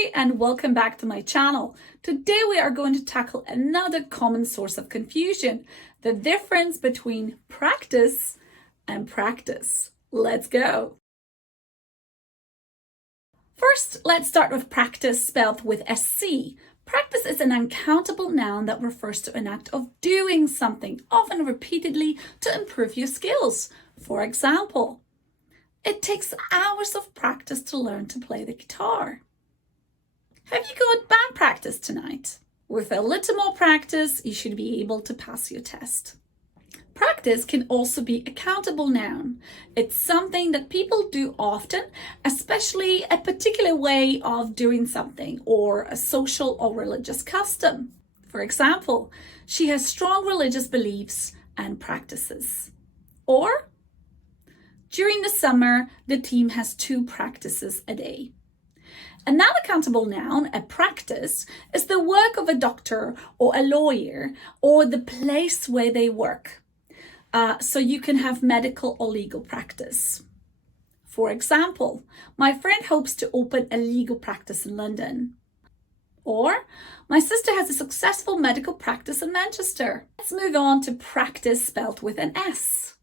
Hi and welcome back to my channel. Today we are going to tackle another common source of confusion, the difference between practice and practice. Let's go. First, let's start with practice, spelled with SC. Practice is an uncountable noun that refers to an act of doing something, often repeatedly, to improve your skills. For example, it takes hours of practice to learn to play the guitar. Have you got band practice tonight? With a little more practice, you should be able to pass your test. Practice can also be a countable noun. It's something that people do often, especially a particular way of doing something or a social or religious custom. For example, she has strong religious beliefs and practices. Or, during the summer, the team has 2 practices a day. Another countable noun, a practice, is the work of a doctor or a lawyer or the place where they work. So you can have medical or legal practice. For example, my friend hopes to open a legal practice in London. Or, my sister has a successful medical practice in Manchester. Let's move on to practice, spelled with an S.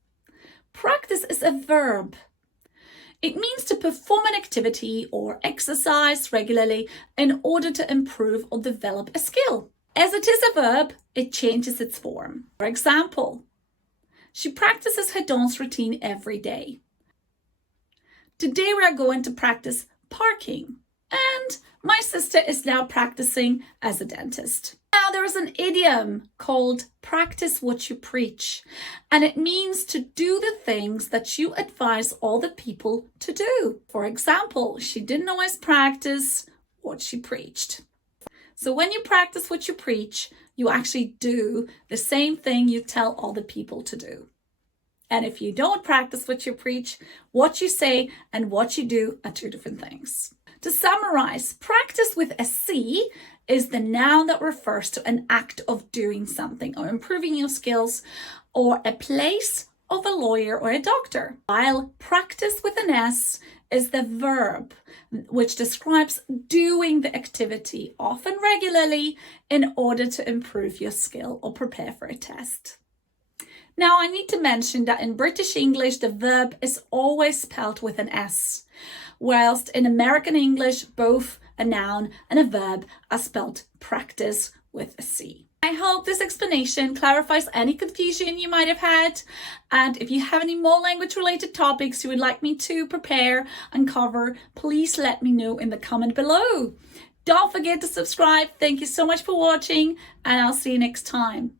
Practice is a verb. It means to perform an activity or exercise regularly in order to improve or develop a skill. As it is a verb, it changes its form. For example, she practices her dance routine every day. Today we are going to practice parking. And my sister is now practicing as a dentist. Now there is an idiom called practice what you preach, and it means to do the things that you advise all the people to do. For example, she didn't always practice what she preached. So when you practice what you preach, you actually do the same thing you tell all the people to do. And if you don't practice what you preach, what you say and what you do are 2 different things. To summarize, practice with a C is the noun that refers to an act of doing something or improving your skills, or a place of a lawyer or a doctor. While practice with an S is the verb, which describes doing the activity, often regularly, in order to improve your skill or prepare for a test. Now, I need to mention that in British English, the verb is always spelled with an S, whilst in American English, both a noun and a verb are spelled practice with a C. I hope this explanation clarifies any confusion you might have had. And if you have any more language-related topics you would like me to prepare and cover, please let me know in the comment below. Don't forget to subscribe. Thank you so much for watching, and I'll see you next time.